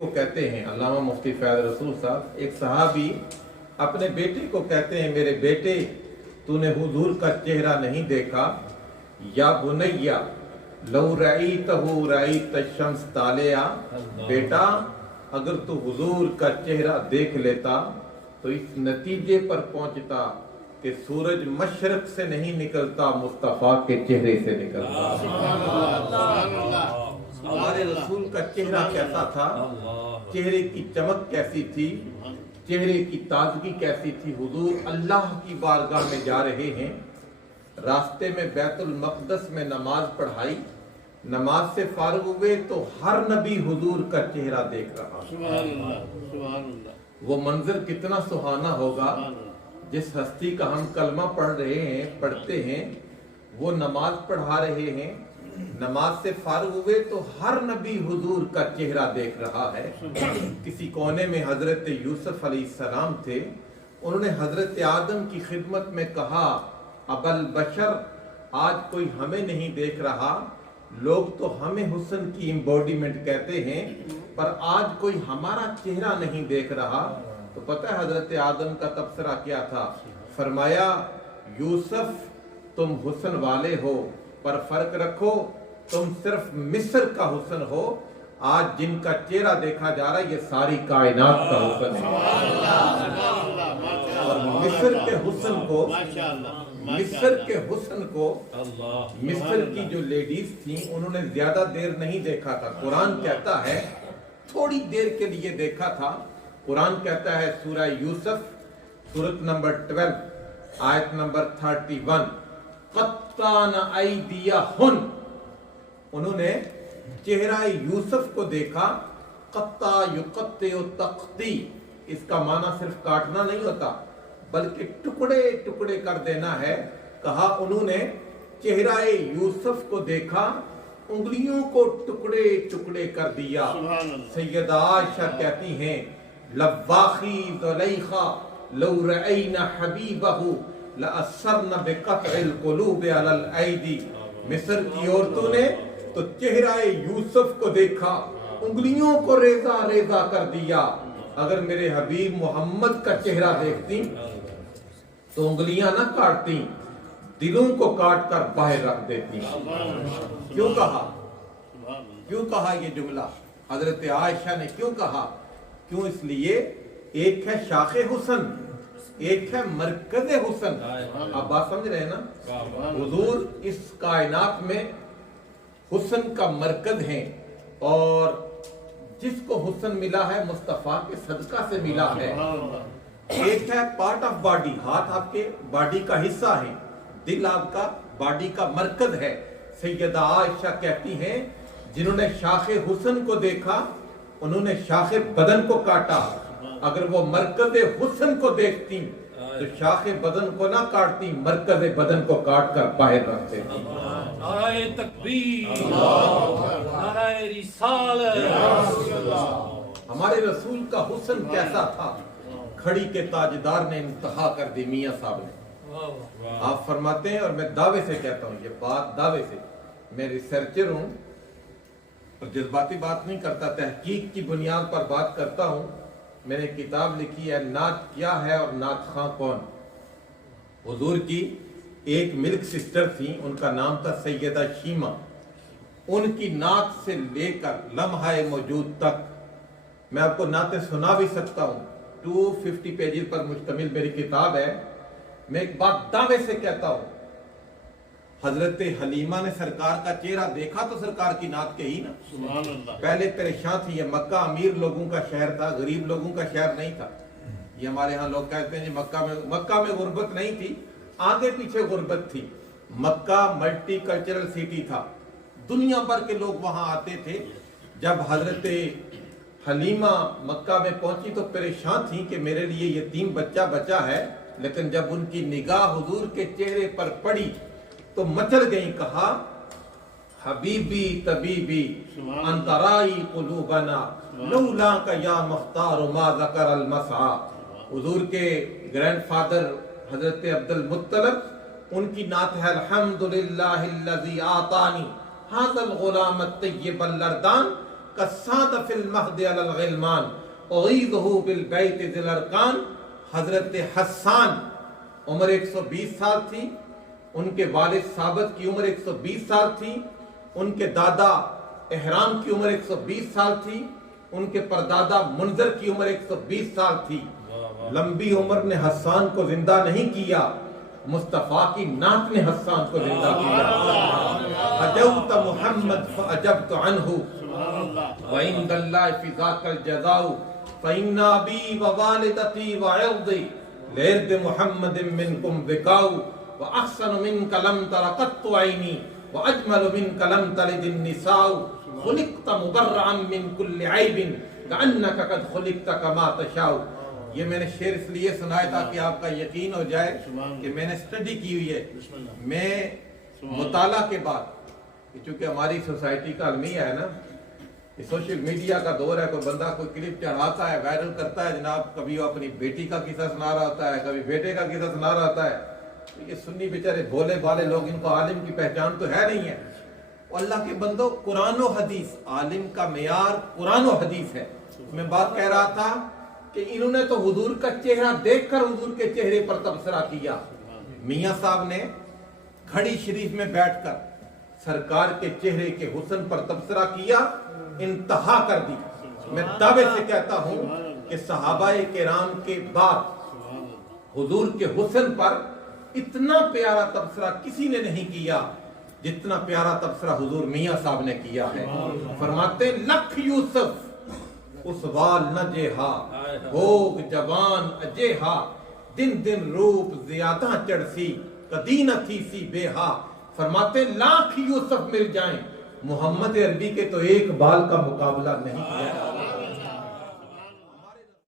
کو کہتے ہیں علامہ مفتی فیض رسول صاحب، ایک صحابی اپنے بیٹے کو کہتے ہیں میرے بیٹے تو نے حضور کا چہرہ نہیں دیکھا، یا بنیا لو رأیتہ رأیت الشمس طالعا، بیٹا اگر تو حضور کا چہرہ دیکھ لیتا تو اس نتیجے پر پہنچتا کہ سورج مشرق سے نہیں نکلتا، مصطفیٰ کے چہرے سے نکلتا۔ ہمارے رسول کا چہرہ کیسا تھا، چہرے کی چمک کیسی تھی، چہرے کی تازگی کیسی تھی۔ حضور اللہ کی بارگاہ میں جا رہے ہیں، راستے میں بیت المقدس میں نماز پڑھائی، نماز سے فارغ ہوئے تو ہر نبی حضور کا چہرہ دیکھ رہا۔ سبحان اللہ، سبحان اللہ۔ وہ منظر کتنا سہانا ہوگا جس ہستی کا ہم کلمہ پڑھ رہے ہیں، پڑھتے ہیں، وہ نماز پڑھا رہے ہیں، نماز سے فارغ ہوئے تو ہر نبی حضور کا چہرہ دیکھ رہا ہے۔ کسی کونے میں حضرت یوسف علیہ السلام تھے، انہوں نے حضرت آدم کی خدمت میں کہا ابا البشر، آج کوئی ہمیں نہیں دیکھ رہا، لوگ تو ہمیں حسن کی امبوڈیمنٹ کہتے ہیں، پر آج کوئی ہمارا چہرہ نہیں دیکھ رہا۔ تو پتہ ہے حضرت آدم کا تبصرہ کیا تھا؟ فرمایا یوسف تم حسن والے ہو، پر فرق رکھو تم صرف مصر کا حسن ہو، آج جن کا چہرہ دیکھا جا رہا ہے یہ ساری کائنات کا حسن ہے۔ اور مصر کے حسن کو، مصر کے حسن کو، مصر کی جو لیڈیز تھیں انہوں نے زیادہ دیر نہیں دیکھا تھا۔ قرآن کہتا ہے تھوڑی دیر کے لیے دیکھا تھا۔ قرآن کہتا ہے سورہ یوسف سورت نمبر 12 آیت نمبر 31، قطعن ایدیہن، انہوں نے چہرہ یوسف کو دیکھا۔ قطع یقطع تقطی، اس کا معنی صرف کاٹنا نہیں ہوتا بلکہ ٹکڑے ٹکڑے کر دینا ہے۔ کہا انہوں نے چہرہ یوسف کو دیکھا، انگلیوں کو ٹکڑے ٹکڑے کر دیا۔ سیدہ عائشہ کہتی ہیں لواخی زلیخا لو رأینا حبیبہ لأثرن بقطع القلوب علی الایدی، مصر کی عورتوں نے تو چہرہ یوسف کو دیکھا، انگلیوں کو ریزہ ریزہ کر دیا۔ اگر میرے حبیب محمد کا چہرہ دیکھتی تو انگلیاں نہ کاٹتی، دلوں کو کاٹ کر باہر رکھ دیتی۔ کیوں کہا؟ کیوں کہا یہ جملہ؟ حضرت عائشہ نے کیوں کہا؟ کیوں؟ اس لیے ایک ہے شاخ حسن، ایک ہے مرکز حسن۔ آپ بات سمجھ رہے ہیں نا؟ حضور اس کائنات میں حسن کا مرکز ہیں، اور جس کو حسن ملا ہے مصطفیٰ کے صدقہ سے ملا ہے۔ ایک ہے پارٹ آف باڈی، ہاتھ آپ کے باڈی کا حصہ ہے، دل آپ کا باڈی کا مرکز ہے۔ سیدہ عائشہ کہتی ہیں جنہوں نے شاخ حسن کو دیکھا انہوں نے شاخ بدن کو کاٹا، اگر وہ مرکز حسن کو دیکھتی تو شاخ بدن کو نہ کاٹتی، مرکز بدن کو کاٹ کر باہر رکھتے تھی۔ نعرہ تکبیر، نعرہ رسالت۔ ہمارے رسول کا حسن کیسا تھا؟ کھڑی کے تاجدار نے انتہا کر دی میاں صاحب نے۔ آپ فرماتے ہیں، اور میں دعوے سے کہتا ہوں، یہ بات دعوے سے، میں ریسرچر ہوں اور جذباتی بات نہیں کرتا، تحقیق کی بنیاد پر بات کرتا ہوں۔ میں نے کتاب لکھی ہے نعت کیا ہے اور نعت خواں کون۔ حضور کی ایک ملک سسٹر تھی، ان کا نام تھا سیدہ شیمہ، ان کی نعت سے لے کر لمحہ موجود تک میں آپ کو نعتیں سنا بھی سکتا ہوں۔ 250 پیجز پر مشتمل میری کتاب ہے۔ میں ایک بات دعوے سے کہتا ہوں، حضرت حلیمہ نے سرکار کا چہرہ دیکھا تو سرکار کی نعت کہی نا۔ سبحان اللہ۔ پہلے پریشان تھی، یہ مکہ امیر لوگوں کا شہر تھا، غریب لوگوں کا شہر نہیں تھا۔ یہ ہمارے ہاں لوگ کہتے ہیں مکہ میں غربت نہیں تھی، آگے پیچھے غربت تھی۔ مکہ ملٹی کلچرل سٹی تھا، دنیا بھر کے لوگ وہاں آتے تھے۔ جب حضرت حلیمہ مکہ میں پہنچی تو پریشان تھی کہ میرے لیے یتیم بچہ بچا ہے، لیکن جب ان کی نگاہ حضور کے چہرے پر پڑی تو مچل گئیں۔ کہا حبیبی طبیبی انت رائی قلوبنا لولا کا یا مختار ما ذکر المسعى۔ حضور کے گرینڈ فادر حضرت عبد المطلب، ان کی نعت ہے الحمدللہ الذی آتانی ھذا الغلام الطیب اللردان کالصاد فی المہد علی الغلمان اعیذہ بالبیت ذی الارکان. حضرت حسان عمر 120 سال تھی، ان کے والد ثابت کی عمر 120 سال تھی، ان کے دادا احرام کی عمر 120 سال تھی، ان کے پردادا منذر کی عمر 120 سال تھی. لمبی عمر نے حسان کو زندہ نہیں کیا، مصطفیٰ کی نعت نے حسان کو زندہ کیا. اجوت محمد فاجبت عنہ وعند اللہ فی ذاک الجزاء فإن أبي ووالدتي وعرضي لعرض محمد منكم ذكاء وأحسن منك لم تر قط عيني وأجمل منك لم تلد النساء خلقت مبرعا من كل عيب كأنك قد خلقت كما تشاء. یہ میں نے شعر اس لیے سنایا تھا کہ آپ کا یقین ہو جائے کہ میں نے سٹڈی کی ہوئی ہے. میں مطالعہ کے بعد، چونکہ ہماری سوسائٹی کا المیہ ہے نا، یہ سوشل میڈیا کا دور ہے، کوئی بندہ کوئی کلپ چڑھاتا ہے، وائرل کرتا ہے جناب، کبھی وہ اپنی بیٹی کا قصہ سنا رہا ہوتا ہے، کبھی بیٹے کا قصہ سنا رہا ہوتا ہے. یہ سنی بیچارے بھولے بھالے لوگ، ان کو عالم کی پہچان تو ہے نہیں ہے. اللہ کے بندو، قرآن و حدیث، عالم کا معیار قرآن و حدیث ہے. میں بات کہہ رہا تھا کہ انہوں نے تو حضور کا چہرہ دیکھ کر حضور کے چہرے پر تبصرہ کیا. میاں صاحب نے کھڑی شریف میں بیٹھ کر سرکار کے چہرے کے حسن پر تبصرہ کیا، انتہا کر دی. میں دعوے سے کہتا ہوں کہ صحابہ کرام کے بعد حضور کے حسن پر اتنا پیارا تبصرہ کسی نے نہیں کیا جتنا پیارا تبصرہ حضور میاں صاحب نے کیا ہے. فرماتے لکھ یوسف اس وال نہ جہا بھوگ جوان اجہا دن دن روپ زیادہ چڑسی کدی نہ تھی سی بےہا. فرماتے لاکھ یوسف مل جائیں محمد عربی کے تو ایک بال کا مقابلہ نہیں کیا.